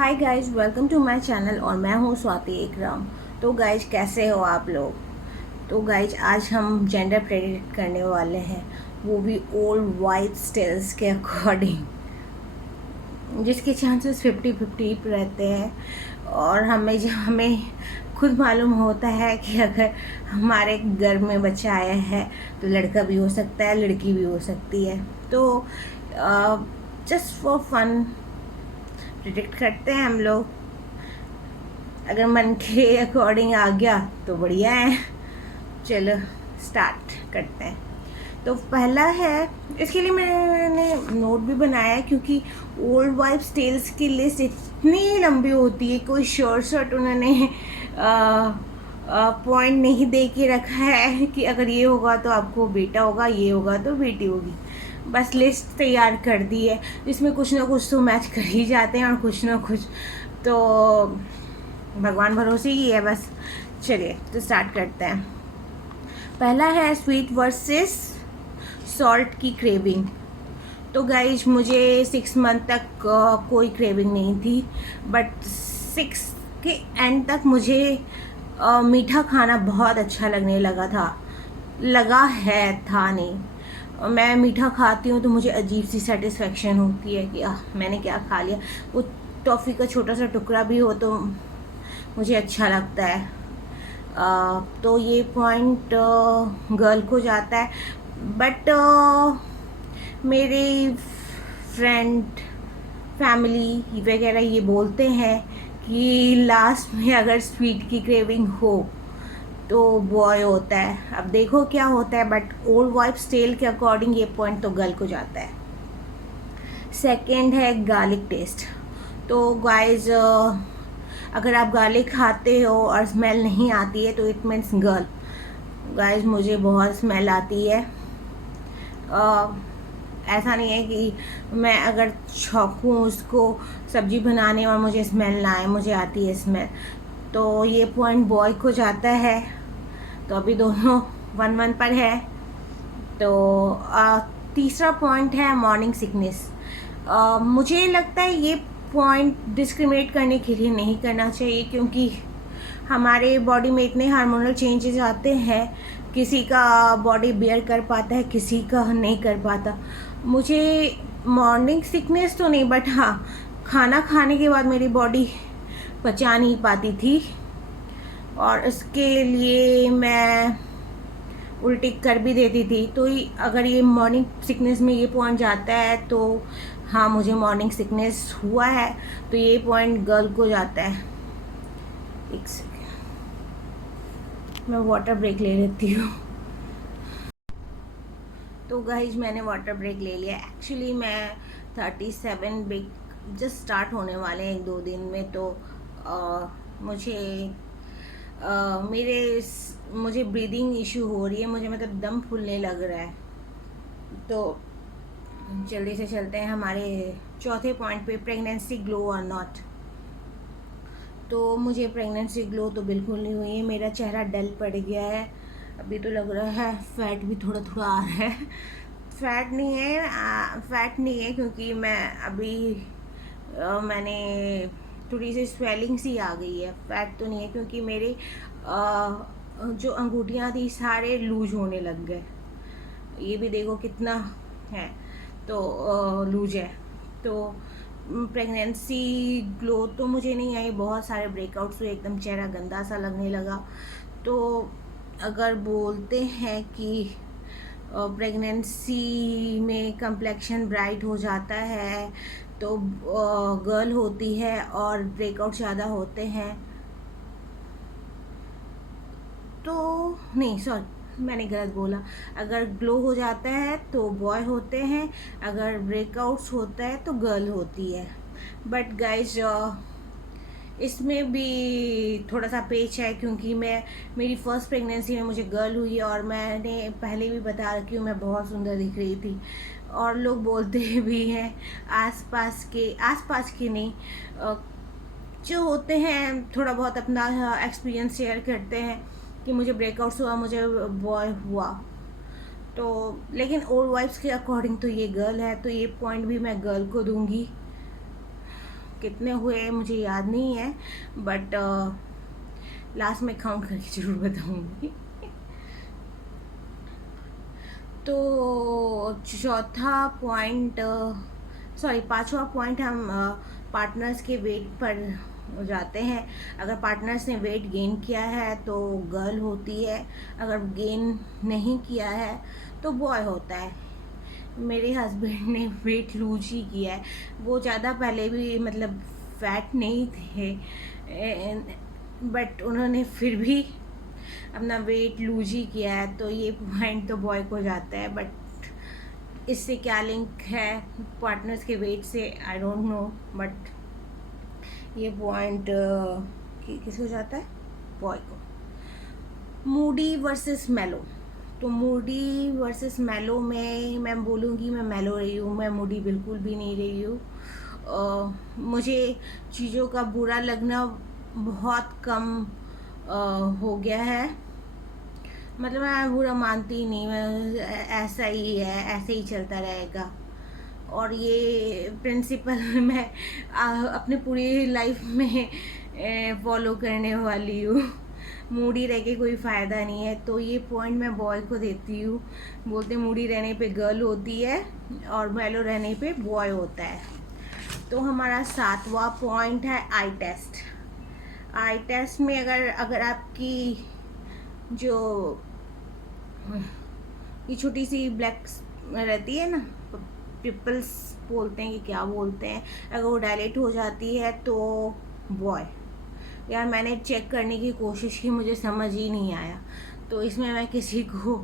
Hi guys, welcome to my channel और मैं हूँ स्वाति एकराम। तो गाइज, कैसे हो आप लोग? तो गाइज, आज हम जेंडर प्रेडिक्ट करने वाले हैं, वो भी ओल्ड वाइज स्टाइल्स के अकॉर्डिंग, जिसके चांसेस 50-50 रहते हैं। और हमें खुद मालूम होता है कि अगर हमारे घर में बच्चा आया है तो लड़का भी हो सकता है, लड़की भी हो सकती है। तो जस्ट फॉर फन प्रिडिक्ट करते हैं हम लोग। अगर मन के अकॉर्डिंग आ गया तो बढ़िया है। चलो स्टार्ट करते हैं। तो पहला है, इसके लिए मैंने नोट भी बनाया है, क्योंकि ओल्ड वाइफ्स टेल्स की लिस्ट इतनी लंबी होती है, कोई शॉर्ट उन्होंने पॉइंट नहीं दे के रखा है कि अगर ये होगा तो आपको बेटा होगा, ये होगा तो बेटी होगी। बस लिस्ट तैयार कर दी है, जिसमें कुछ ना कुछ तो मैच कर ही जाते हैं और कुछ ना कुछ तो भगवान भरोसे ही है बस। चलिए तो स्टार्ट करते हैं। पहला है स्वीट वर्सेस सॉल्ट की क्रेविंग। तो गाइज, मुझे 6 मंथ तक कोई क्रेविंग नहीं थी, बट 6 के एंड तक मुझे मीठा खाना बहुत अच्छा लगने लगा था नहीं। मैं मीठा खाती हूँ तो मुझे अजीब सी सेटिस्फेक्शन होती है कि मैंने क्या खा लिया। वो टॉफ़ी का छोटा सा टुकड़ा भी हो तो मुझे अच्छा लगता है। तो ये पॉइंट गर्ल को जाता है, बट मेरे फ्रेंड फैमिली वगैरह ये बोलते हैं कि लास्ट में अगर स्वीट की क्रेविंग हो तो बॉय होता है। अब देखो क्या होता है, बट ओल्ड वाइफ टेल के अकॉर्डिंग ये पॉइंट तो गर्ल को जाता है। सेकंड है गार्लिक टेस्ट। तो गाइस, अगर आप गार्लिक खाते हो और स्मेल नहीं आती है तो इट मीन्स गर्ल। गाइस, मुझे बहुत स्मेल आती है। ऐसा नहीं है कि मैं अगर छौंकूँ उसको सब्जी बनाने और मुझे स्मेल ना आए, मुझे आती है स्मेल। तो ये पॉइंट बॉय को जाता है। तो अभी दोनों 1-1 पर है। तो तीसरा पॉइंट है मॉर्निंग सिकनेस। मुझे लगता है ये पॉइंट डिस्क्रिमिनेट करने के लिए नहीं करना चाहिए, क्योंकि हमारे बॉडी में इतने हार्मोनल चेंजेस आते हैं, किसी का बॉडी बेयर कर पाता है, किसी का नहीं कर पाता। मुझे मॉर्निंग सिकनेस तो नहीं, बट हाँ, खाना खाने के बाद मेरी बॉडी पचा नहीं पाती थी और इसके लिए मैं उल्टी कर भी देती थी। तो अगर ये मॉर्निंग सिकनेस में ये पॉइंट जाता है तो हाँ, मुझे मॉर्निंग सिकनेस हुआ है, तो ये पॉइंट गर्ल को जाता है। एक सेकेंड, मैं वाटर ब्रेक ले लेती हूँ। तो गाइज, मैंने वाटर ब्रेक ले लिया। एक्चुअली मैं 37 ब्रेक जस्ट स्टार्ट होने वाले हैं 1-2 दिन में। तो मुझे मुझे ब्रीदिंग इशू हो रही है, मुझे मतलब दम फूलने लग रहा है। तो जल्दी से चलते हैं हमारे चौथे पॉइंट पे, प्रेगनेंसी ग्लो और नॉट। तो मुझे प्रेगनेंसी ग्लो तो बिल्कुल नहीं हुई है, मेरा चेहरा डल पड़ गया है। अभी तो लग रहा है फैट भी थोड़ा थोड़ा आ रहा है। फैट नहीं है, क्योंकि मैं अभी मैंने थोड़ी सी स्वेलिंग सी आ गई है। फैट तो नहीं है, क्योंकि मेरे जो अंगूठियाँ थी सारे लूज होने लग गए। ये भी देखो कितना है, तो लूज है। तो प्रेगनेंसी ग्लो तो मुझे नहीं आई, बहुत सारे ब्रेकआउट्स हुए, एकदम चेहरा गंदा सा लगने लगा। तो अगर बोलते हैं कि प्रेगनेंसी में कंप्लेक्शन ब्राइट हो जाता है तो गर्ल होती है और ब्रेकआउट ज़्यादा होते हैं। तो नहीं, सॉरी, मैंने गलत बोला। अगर ग्लो हो जाता है तो बॉय होते हैं, अगर ब्रेकआउट्स होता है तो गर्ल होती है। बट गाइज, इसमें भी थोड़ा सा पेच है, क्योंकि मेरी फर्स्ट प्रेगनेंसी में मुझे गर्ल हुई और मैंने पहले भी बता रखी हूँ, मैं बहुत सुंदर दिख रही थी। और लोग बोलते भी हैं, आसपास के नहीं, जो होते हैं थोड़ा बहुत अपना एक्सपीरियंस शेयर करते हैं कि मुझे ब्रेकआउट्स हुआ, मुझे बॉय हुआ। तो लेकिन ओल्ड वाइफ्स के अकॉर्डिंग तो ये गर्ल है, तो ये पॉइंट भी मैं गर्ल को दूंगी। कितने हुए मुझे याद नहीं है, बट लास्ट में काउंट करके ज़रूर बताऊँगी। तो चौथा पॉइंट, सॉरी पांचवा पॉइंट, हम पार्टनर्स के वेट पर जाते हैं। अगर पार्टनर्स ने वेट गेन किया है तो गर्ल होती है, अगर गेन नहीं किया है तो बॉय होता है। मेरे हस्बैंड ने वेट लूज ही किया है, वो ज़्यादा पहले भी मतलब फैट नहीं थे, बट उन्होंने फिर भी अपना वेट लूज ही किया है, तो ये पॉइंट तो बॉय को जाता है। बट इससे क्या लिंक है पार्टनर्स के वेट से, आई डोंट नो, बट ये पॉइंट किसको जाता है? बॉय को। मूडी वर्सेस मेलो। तो मूडी वर्सेस मेलो में मैं बोलूँगी मैं मेलो रही हूँ, मैं मूडी बिल्कुल भी नहीं रही हूँ। मुझे चीज़ों का बुरा लगना बहुत कम हो गया है, मतलब मैं बुरा मानती ही नहीं, मैं ऐसा ही है, ऐसे ही चलता रहेगा। और ये प्रिंसिपल मैं अपने पूरी लाइफ में फॉलो करने वाली हूँ। मूडी रह के कोई फ़ायदा नहीं है, तो ये पॉइंट मैं बॉय को देती हूँ। बोलते मूडी रहने पे गर्ल होती है और मेलो रहने पे बॉय होता है। तो हमारा सातवां पॉइंट है आई टेस्ट। आई टेस्ट में अगर आपकी जो ये छोटी सी ब्लैक रहती है ना, पिपल्स बोलते हैं कि क्या बोलते हैं, अगर वो डायलेट हो जाती है तो बॉय। यार मैंने चेक करने की कोशिश की, मुझे समझ ही नहीं आया, तो इसमें मैं किसी को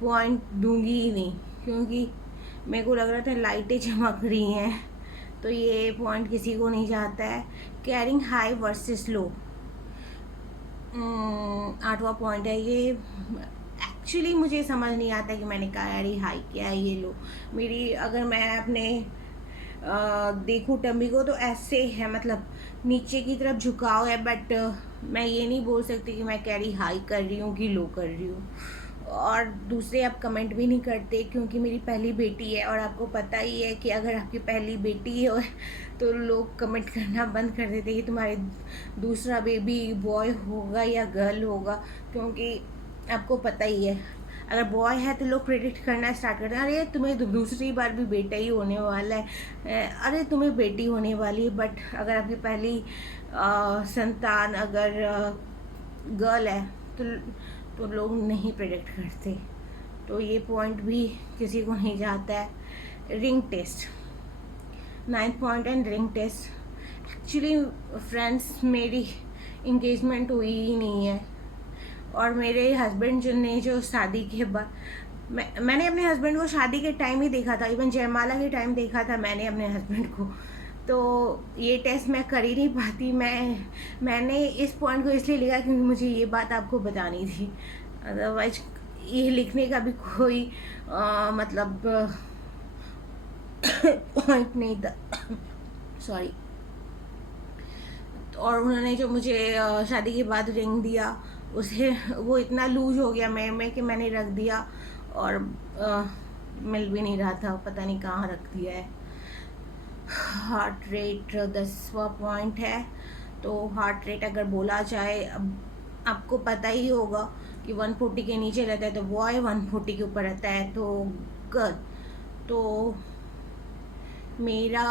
पॉइंट दूंगी ही नहीं, क्योंकि मेरे को लग रहा था लाइटें चमक रही हैं, तो ये पॉइंट किसी को नहीं जाता है। कैरिंग हाई वर्सेस लो, आठवां पॉइंट है ये। एक्चुअली मुझे समझ नहीं आता कि मैंने कैरी हाई किया है ये लो। मेरी अगर मैं अपने देखूँ टम्मी को तो ऐसे है, मतलब नीचे की तरफ झुकाव है, बट मैं ये नहीं बोल सकती कि मैं कैरी हाई कर रही हूँ कि लो कर रही हूँ। और दूसरे आप कमेंट भी नहीं करते, क्योंकि मेरी पहली बेटी है और आपको पता ही है कि अगर आपकी पहली बेटी है तो लोग कमेंट करना बंद कर देते कि तुम्हारे दूसरा बेबी बॉय होगा या गर्ल होगा, क्योंकि आपको पता ही है अगर बॉय है तो लोग प्रेडिक्ट करना स्टार्ट करते हैं, अरे तुम्हें दूसरी बार भी बेटा ही होने वाला है, अरे तुम्हें बेटी होने वाली है। बट अगर आपकी पहली संतान अगर गर्ल है तो लोग नहीं प्रेडिक्ट करते, तो ये पॉइंट भी किसी को नहीं जाता है। Ring test, 9th point and ring test. Actually friends मेरी इंगेजमेंट हुई ही नहीं है, और मेरे हस्बैंड जो शादी के बाद मैंने अपने हस्बैंड को शादी के टाइम ही देखा था, इवन जयमाला के टाइम देखा था मैंने अपने हस्बैंड को, तो ये टेस्ट मैं कर ही नहीं पाती। मैंने इस पॉइंट को इसलिए लिखा क्योंकि मुझे ये बात आपको बतानी थी, अदरवाइज ये लिखने का भी कोई मतलब पॉइंट नहीं था। सॉरी। और उन्होंने जो मुझे शादी के बाद रिंग दिया, उसे वो इतना लूज हो गया मैं कि मैंने रख दिया, और मिल भी नहीं रहा था, पता नहीं कहाँ रख दिया है। हार्ट रेट 10वां पॉइंट है। तो हार्ट रेट अगर बोला जाए, अब आपको पता ही होगा कि 140 के नीचे रहता है तो बॉय, 140 के ऊपर रहता है तो गर्ल। तो मेरा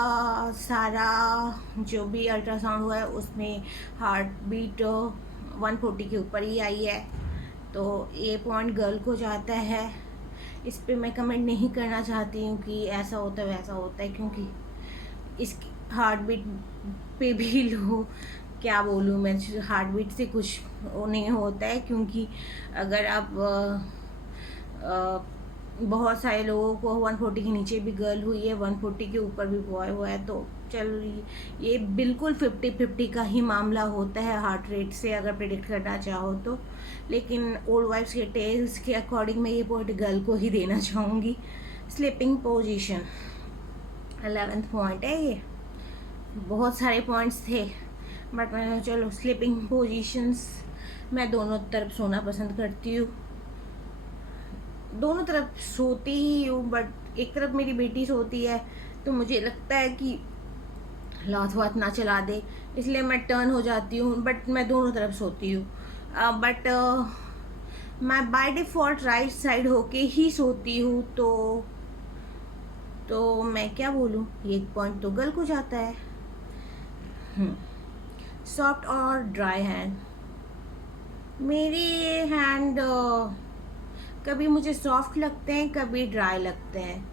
सारा जो भी अल्ट्रासाउंड हुआ है उसमें हार्ट बीट 140 के ऊपर ही आई है, तो ये पॉइंट गर्ल को जाता है। इस पे मैं कमेंट नहीं करना चाहती हूँ कि ऐसा होता है वैसा होता है, क्योंकि इसकी हार्ट बीट पे भी लो, क्या बोलूँ मैं, हार्ट बीट से कुछ नहीं होता है, क्योंकि अगर आप बहुत सारे लोगों को 140 के नीचे भी गर्ल हुई है, 140 के ऊपर भी बॉय हुआ है, तो चल ये बिल्कुल 50-50 का ही मामला होता है हार्ट रेट से, अगर प्रिडिक्ट करना चाहो तो। लेकिन ओल्ड वाइफ्स के टेल्स के अकॉर्डिंग मैं ये पॉइंट गर्ल को ही देना चाहूँगी। स्लीपिंग पोजीशन 11th पॉइंट है ये। बहुत सारे पॉइंट्स थे, बट मैं चलो स्लीपिंग पोजीशंस, मैं दोनों तरफ सोना पसंद करती हूँ, दोनों तरफ सोती ही हूँ, बट एक तरफ मेरी बेटी सोती है तो मुझे लगता है कि लात वात ना चला दे, इसलिए मैं टर्न हो जाती हूँ, बट मैं दोनों तरफ सोती हूँ। बट मैं बाय डिफ़ॉल्ट राइट साइड होके ही सोती हूँ, तो मैं क्या बोलूँ, ये एक पॉइंट तो गलत हो जाता है। सॉफ्ट और ड्राई हैंड, मेरे हैंड कभी मुझे सॉफ्ट लगते हैं, कभी ड्राई लगते हैं,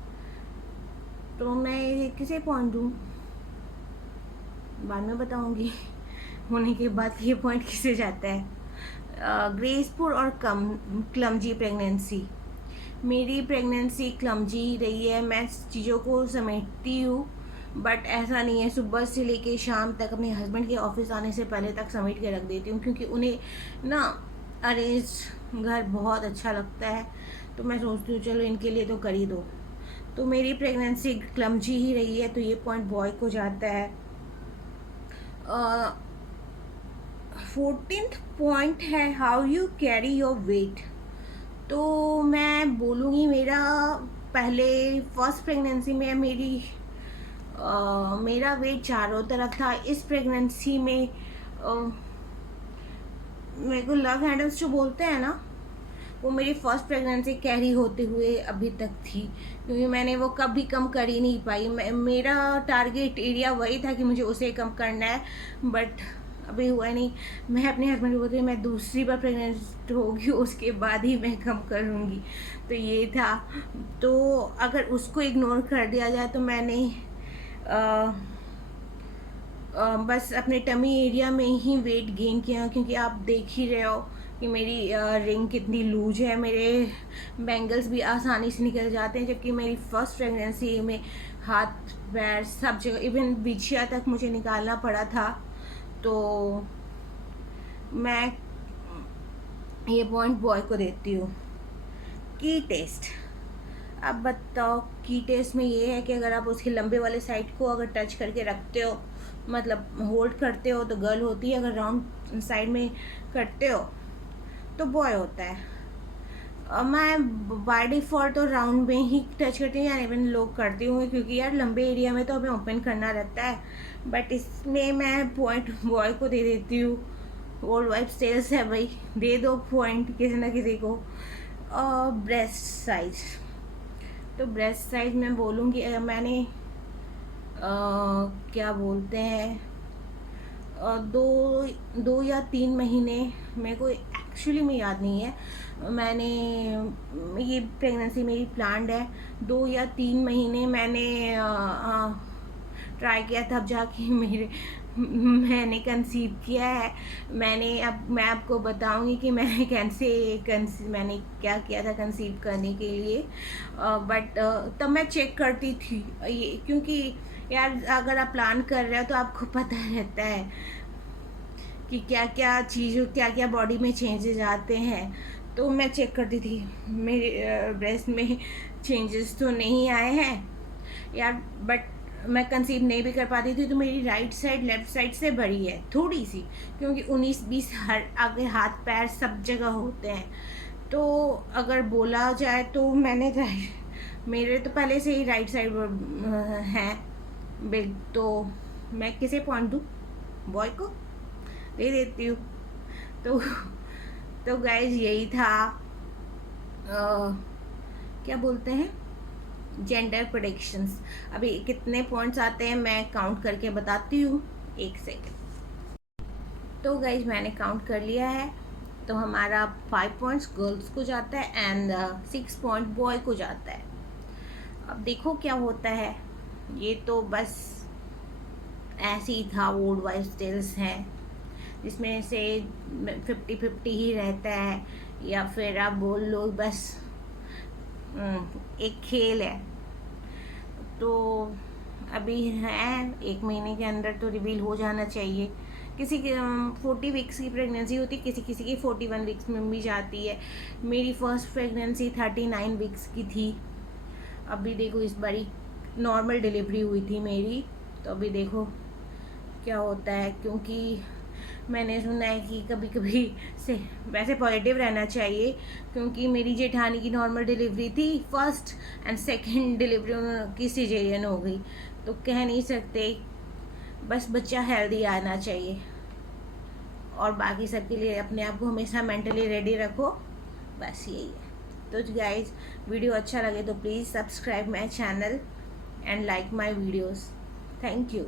तो मैं ये किसे पॉइंट दूँ, बाद में बताऊंगी होने के बाद ये पॉइंट किसे जाता है। ग्रेसफुल और क्लमजी प्रेगनेंसी, मेरी प्रेगनेंसी क्लमजी रही है। मैं चीज़ों को समेटती हूँ, बट ऐसा नहीं है, सुबह से लेके शाम तक अपने हस्बैंड के ऑफिस आने से पहले तक समेट के रख देती हूँ, क्योंकि उन्हें ना अरेंज घर बहुत अच्छा लगता है, तो मैं सोचती हूँ चलो इनके लिए तो कर ही दो। तो मेरी प्रेगनेंसी क्लमजी ही रही है, तो ये पॉइंट बॉय को जाता है। 14th पॉइंट है how you carry your weight. तो मैं बोलूँगी मेरा पहले फर्स्ट प्रेगनेंसी में मेरा वेट चारों तरफ था। इस प्रेगनेंसी में मेरे को लव हैंडल्स जो बोलते हैं ना, वो मेरी फर्स्ट प्रेगनेंसी कैरी होते हुए अभी तक थी, क्योंकि मैंने वो कभी कम कर ही नहीं पाई। मेरा टारगेट एरिया वही था कि मुझे उसे कम करना है, बट अभी हुआ नहीं। मैं अपने हस्बैंड को बोलती हूँ मैं दूसरी बार प्रेगनेंट होगी, उसके बाद ही मैं कम करूँगी। तो ये था। तो अगर उसको इग्नोर कर दिया जाए तो मैंने बस अपने टमी एरिया में ही वेट गेन किया, क्योंकि आप देख ही रहे हो कि मेरी रिंग कितनी लूज है, मेरे बैंगल्स भी आसानी से निकल जाते हैं, जबकि मेरी फर्स्ट प्रेगनेंसी में हाथ पैर सब जगह, इवन बिछिया तक मुझे निकालना पड़ा था। तो मैं ये पॉइंट बॉय को देती हूँ। की टेस्ट, अब बताओ, की टेस्ट में ये है कि अगर आप उसके लंबे वाले साइड को अगर टच करके रखते हो, मतलब होल्ड करते हो, तो गर्ल होती है, अगर राउंड साइड में करते हो तो बॉय होता है। मैं बाय डिफ़ॉल्ट तो राउंड में ही टच करती हूँ, या इवन लोग करती हूँ, क्योंकि यार लंबे एरिया में तो हमें ओपन करना रहता है, बट इसमें मैं पॉइंट बॉय को दे देती हूँ। वर्ल्ड वाइड सेल्स है भाई, दे दो पॉइंट किसी ना किसी को। ब्रेस्ट साइज, तो ब्रेस्ट साइज मैं बोलूँगी मैंने क्या बोलते हैं, दो या 3 महीने, मेरे को एक्चुअली में याद नहीं है, मैंने ये प्रेगनेंसी मेरी प्लान्ड है। 2 या 3 महीने मैंने ट्राई किया, तब जाके मैंने कंसीव किया है। मैं आपको बताऊंगी कि मैंने मैंने क्या किया था कंसीव करने के लिए, बट तब मैं चेक करती थी ये, क्योंकि यार अगर आप प्लान कर रहे हो तो आपको पता रहता है कि क्या क्या चीज़, क्या क्या बॉडी में चेंजेस आते हैं। तो मैं चेक करती थी मेरे ब्रेस्ट में चेंजेस तो नहीं आए हैं यार, बट मैं कंसीव नहीं भी कर पाती थी, तो मेरी राइट साइड लेफ्ट साइड से बड़ी है थोड़ी सी, क्योंकि 19-20 हर आगे हाथ पैर सब जगह होते हैं। तो अगर बोला जाए तो मैंने मेरे तो पहले से ही राइट साइड हैं बिग, तो मैं किसे पॉइंट दूँ, बॉय को दे देती हूँ। तो गाइज यही था क्या बोलते हैं, जेंडर प्रेडिक्शंस। अभी कितने पॉइंट्स आते हैं मैं काउंट करके बताती हूँ, 1 सेकेंड। तो गाइज मैंने काउंट कर लिया है, तो हमारा 5 पॉइंट्स गर्ल्स को जाता है एंड 6 पॉइंट बॉय को जाता है। अब देखो क्या होता है, ये तो बस ऐसे ही था, वर्ल्ड वाइड टेल्स हैं जिसमें से 50-50 ही रहता है, या फिर आप बोल लो बस एक खेल है। तो अभी है 1 महीने के अंदर तो रिवील हो जाना चाहिए। किसी की 40 वीक्स की प्रेगनेंसी होती है, किसी किसी की 41 वीक्स में भी जाती है। मेरी फर्स्ट प्रेगनेंसी 39 वीक्स की थी। अभी देखो इस बारी नॉर्मल डिलीवरी हुई थी मेरी, तो अभी देखो क्या होता है, क्योंकि मैंने सुना है कि कभी कभी से वैसे पॉजिटिव रहना चाहिए, क्योंकि मेरी जेठानी की नॉर्मल डिलीवरी थी फर्स्ट, एंड सेकंड डिलीवरी की सिजेरियन हो गई, तो कह नहीं सकते। बस बच्चा हेल्दी आना चाहिए, और बाकी सबके लिए अपने आप को हमेशा मेंटली रेडी रखो, बस यही है। तो गाइज, वीडियो अच्छा लगे तो please subscribe my channel and like my videos. Thank you.